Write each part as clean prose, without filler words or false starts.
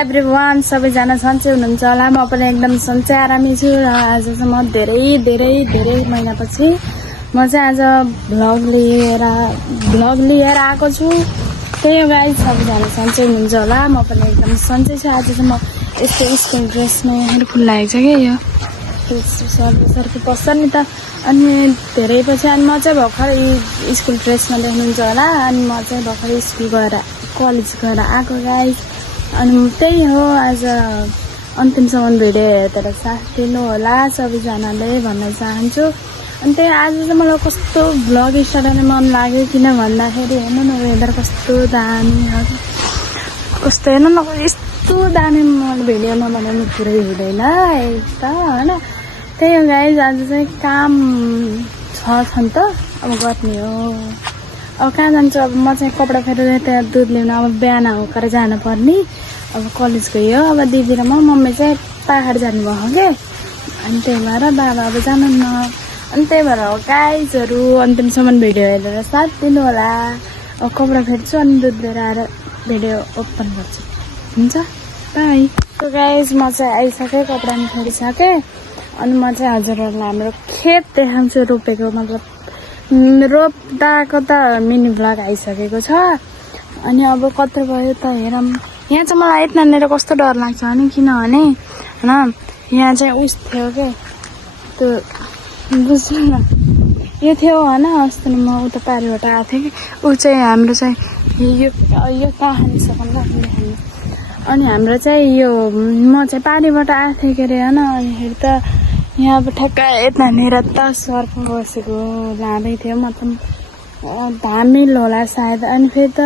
Everyone सबैजना सन्चै हुनुहुन्छ होला म पनि एकदम सन्चै आरामै छु र आज चाहिँ म धेरै महिनापछि म चाहिँ आज भ्लग लिएर आएको छु। त्यही हो गाइस सबैजना सन्चै हुनुहुन्छ होला म पनि एकदम सन्चै छु। आज चाहिँ म यस्तो स्कुल ड्रेसमा हेरफुल लागेको छ क्या यो सर्को पस्छ नि त अनि धेरै पछि अनि म चाहिँ भर्खर स्कुल ड्रेसमा देख्नुहुन्छ होला अनि म चाहिँ भर्खर स्कुल गएर कलेज गएर आएको गाइस। अनि त्यही हो आज अन्तिमसम्म भिडियो हेरेर साथ दिनु होला सबैजनाले भन्न चाहन्छु। अनि त्यही आज चाहिँ मलाई कस्तो भ्लग स्टार्ट गर्न मन लाग्यो किन भन्दाखेरि हेर्नु न वेदर कस्तो दामी कस्तो हेर्नु न यस्तो दामी मलाई भिडियोमा बनाउनु पुरै हुँदैन एक त होइन। त्यही हो गाइस आज चाहिँ काम छन् त अब गर्ने हो। अब कहाँ जान्छु अब म चाहिँ कपडा फेरेर त्यहाँ दुध ल्याउनु अब बिहान उकाएर जानुपर्ने अब कलेज गयो। अब दिदी र मम्मी चाहिँ पाहाड जानुभयो क्या अनि त्यही भएर बाबा अब जानु न अनि त्यही भएर हो गाइजहरू अन्तिमसम्म भिडियो हेरेर साथ दिनु होला। अब कपडा फेर्छु अनि दुध लिएर आएर भिडियो ओपन गर्छु हुन्छ बाई। सो गाइज म चाहिँ आइसकेँ कपडा पनि फेरिसकेँ अनि म चाहिँ हजुरहरूलाई हाम्रो खेत देखाउँछु रोपेको मतलब रोप्दाको त मिनी भ्लग आइसकेको छ। अनि अब कत्रो भयो त हेरौँ। यहाँ चाहिँ मलाई यतानिर कस्तो डर लाग्छ भने किनभने होइन यहाँ चाहिँ उस थियो क्या त्यो बुझ्नु न यो थियो होइन अस्ति म उता पारिबाट आएको थिएँ कि ऊ चाहिँ हाम्रो चाहिँ यो कहानी सकौँ देखाउनु। अनि हाम्रो चाहिँ यो म चाहिँ पारिबाट आएको थिएँ के अरे होइन अनिखेरि त यहाँ अब ठ्याक्क यतानिर त सर्फ बसेको लाँदै थियो मतलब धामिल होला सायद। अनि फेरि त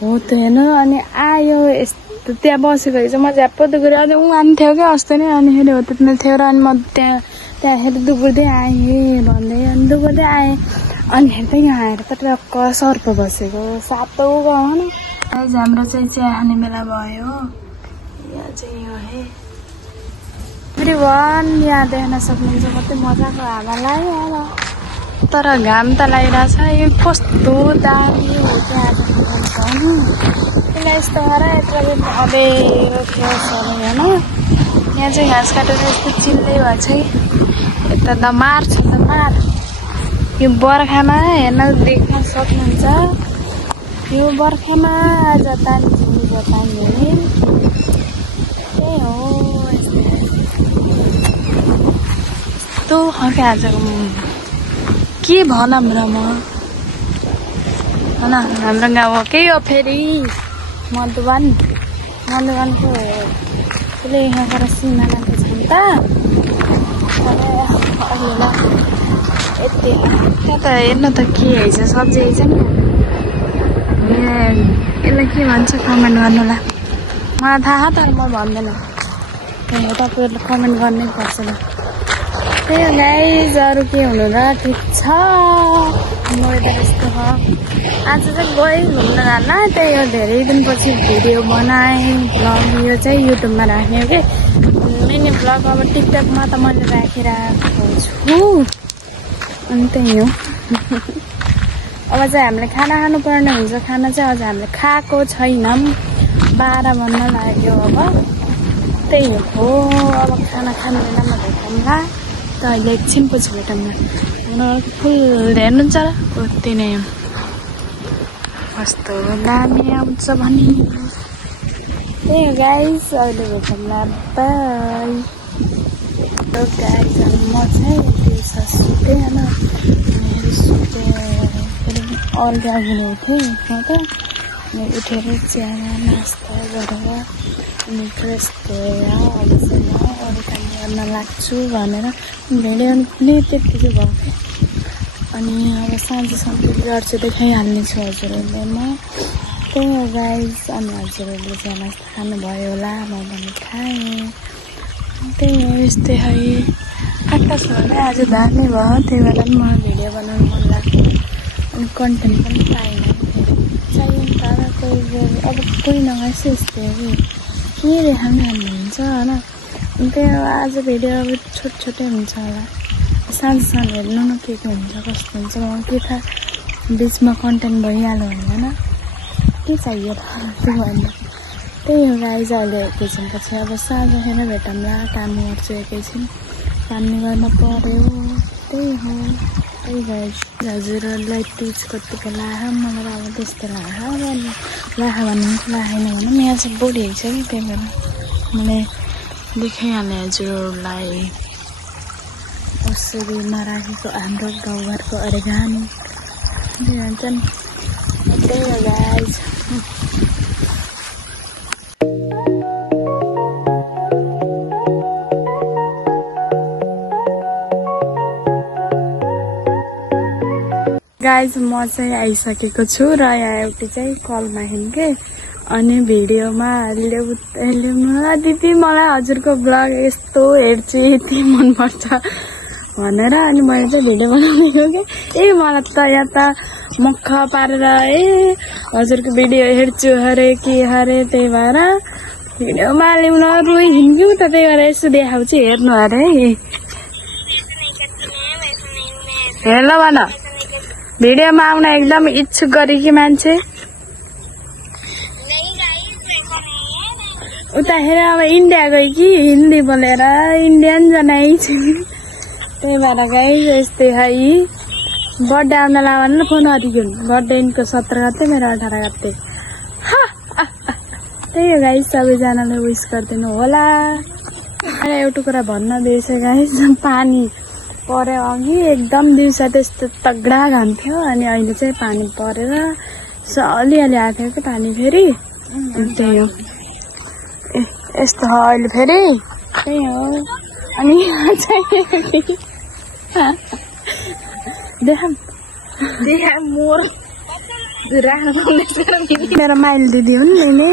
हो त हेर्नु अनि आयो यस्तो त्यहाँ बसेको चाहिँ म झ्याप्पो दुगुरे अनि उहाँ थियो क्या अस्ति नै अनिखेरि हो त्यति थियो र अनि म त्यहाँखेरि दुगुर्दै आएँ भन्दै अनि दुगुर्दै आएँ अनिखेरि त यहाँ आएर त टक्क सर्प बसेको सातो गाउँ न। हाम्रो चाहिँ चिया खाने बेला भयो यहाँ चाहिँ यो है एभ्रिवान यहाँ देख्न सक्नुहुन्छ कति मजाको हावा लाग्यो होला तर घाम त लागिरहेछ। यो कस्तो दामी हो त्यहाँ त्यसलाई यस्तो भएर यत्रो अँध्यारो थियो सबै होइन। यहाँ चाहिँ घाँस काटेर यस्तो चिल्लै भएको छ कि यता दमार छ दमार। यो बर्खामा हेर्न देख्न सक्नुहुन्छ यो बर्खामा आज पानी झिमिको पानी त्यही हो यस्तो खालको आजको के भनौँ र म होइन हाम्रो गाउँ हो के हो फेरि मधुवनको त्यसले यहाँबाट सिमानाको छ नि त अहिले यति त्यहाँ त हेर्नु त के हैछ सब्जी हैछ नि यसलाई के भन्छ कमेन्ट गर्नुलाई मलाई थाहा तर म भन्दैन त्यही तपाईँहरूले कमेन्ट गर्नै पर्छ ल। त्यही हो गाइज अरू के हुनु र ठिक छ वेदर यस्तो हो। आज चाहिँ गएँ घुम्न जान त्यही हो धेरै दिनपछि भिडियो बनाएँ भ्लग यो चाहिँ युट्युबमा राख्ने हो कि मिनी भ्लग अब टिकटकमा त मैले राखिरहेको छु अनि त्यही हो। अब चाहिँ हामीले खाना खानुपर्ने हुन्छ खाना चाहिँ अझ हामीले खाएको छैनौँ 12 बज्न लाग्यो अब त्यही हो। अब खाना खाने बेलामा भेटौँला त अहिले एकछिनपछि भेटौँला। फुल हेर्नुहुन्छ र कति नै कस्तो दामी आउँछ भने त्यही हो गाइस अहिले भेटौँला बाई। गाइस म चाहिँ त्यो सुतेँ होइन सुतेँ अर्घा गुनेको थिएँ म त अनि उठेर चियामा नास्ता गरेर अनि ड्रेस धोएर अब चाहिँ म अरू काम गर्न लाग्छु भनेर भिडियो पनि त्यत्तिकै भयो क्या। अनि अब साँझसम्म गर्छु देखाइहाल्नेछु हजुरहरूले म त्यही हो गाइस। अनि हजुरहरूले चाहिँ नास्ता खानुभयो होला म पनि खाएँ त्यही हो यस्तै है। आकाश भने आज धार्ने भयो त्यही भएर पनि म भिडियो बनाउनु मन लाग्थ्यो अनि कन्टेन्ट पनि पाएन चाहियो तर कोही अब कोही नगाएपछि यस्तै हो कि के देखाउनु भन्नुहुन्छ होइन। अनि त्यही हो आज भिडियो अब छोटै हुन्छ होला साँझ हेर्नु न के हुन्छ कस्तो हुन्छ म के थाहा बिचमा कन्टेन्ट भइहाल्यो भने होइन के चाहियो त त्यो भन्दा त्यही हो गाइज। अहिले एकैछिनपछि अब साँझ खाएर भेटौँला। काम गर्छु एकैछिन, काम गर्न पर्यो। त्यही हो, त्यही गाइज। हजुरहरूलाई टिच कति बेला मलाई अब त्यस्तो लाखा भन्नु लाखेन भने यहाँ चाहिँ बोलिएको छ कि त्यही भएर मैले देखाइहालेँ हजुरहरूलाई। कसरी नराखेको हाम्रो गाउँघरको अरेगानी भन्छ नि, त्यही हो गाइज। गाइज म चाहिँ आइसकेको छु र यहाँ एउटी चाहिँ कलमा हिँड्के अनि भिडियोमा ल्याउनु दिदी मलाई हजुरको ब्लग यस्तो हेर्छु यति मनपर्छ भनेर। अनि मैले चाहिँ भिडियो बनाउनेको कि मलाई त यहाँ त मक्ख पारेर हजुरको भिडियो हेर्छु अरे के अरे, त्यही भएर भिडियोमा ल्याउन हिँड्छु त, त्यही भएर यसो देखाउँछु हेर्नु अरे। हेर्नु भन, भिडियोमा आउन एकदम इच्छुक गरेकी मान्छे उता हेर अब इन्डिया गयो कि हिन्दी बोलेर इन्डियन जनाइ छिन्, त्यही भएर गई यस्तै है। बर्थडे आउन लाउनु फोन अरिकन बर्थडे यिनको 17 गते मेरो 18 गते। त्यही हो गाइस, सबैजनाले विश गरिदिनु होला। एउटा कुरा भन्न बिर्सेँ गाइस, पानी पऱ्यो अघि एकदम दिउँसो त्यस्तो तगडा घाम थियो अनि अहिले चाहिँ पानी परेर अलिअलि आएको कि पानी फेरि। त्यही हो, यस्तो हो अहिले फेरि, त्यही हो। अनि मेरो माइल दिदी हुन् नि।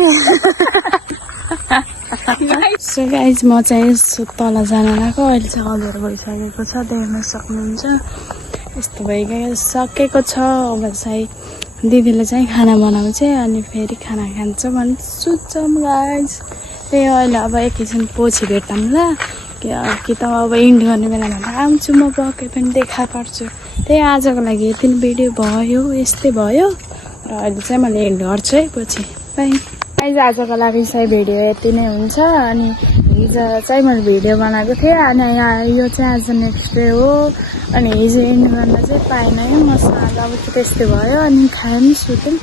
सो गाइज म चाहिँ तल जान लगाएको, अहिले चाहिँ अँध्यारो भइसकेको छ, देख्न सक्नुहुन्छ। यस्तो भइसकेको छ। अब चाहिँ दिदीले चाहिँ खाना बनाउँछ अनि फेरि खाना खान्छ भने सुत्छौँ गाइज। त्यही अहिले अब एकैछिन पछि भेटौँला कि त अब इन्ड गर्ने बेलामा आउँछु म, पक्कै पनि देखा पर्छु। त्यही आजको लागि यति भिडियो भयो, यस्तै भयो र अहिले चाहिँ मैले इन्ड गर्छु है पछि। बाई गाइज, आजको लागि चाहिँ भिडियो यति नै हुन्छ। अनि हिजो चाहिँ मैले भिडियो बनाएको थिएँ अनि यो चाहिँ आज नेक्स्ट डे हो अनि हिजो इन्ड गर्न चाहिँ पाइनँ है मसँग। अब त्यस्तै भयो अनि खायौँ सुत्यौँ,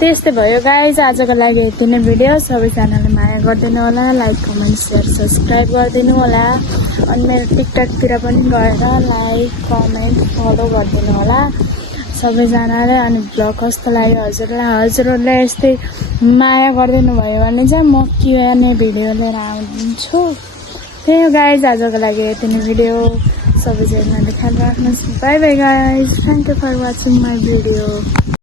त्यस्तै भयो गाइज। आजको लागि यति नै भिडियो। सबैजनाले माया गरिदिनु होला, लाइक कमेन्ट सेयर सब्सक्राइब गरिदिनु होला। अनि मेरो टिकटकतिर पनि गएर लाइक कमेन्ट फलो गरिदिनु होला सबैजनाले। अनि ब्लग कस्तो लाग्यो हजुरहरूले यस्तै माया गरिदिनु भयो भने चाहिँ म के भिडियो लिएर आउँछु। त्यही हो गाइज, आजको लागि यति नै भिडियो। सबैजनाले ख्याल राख्नुहोस्। Bye bye guys, thank you for watching my video.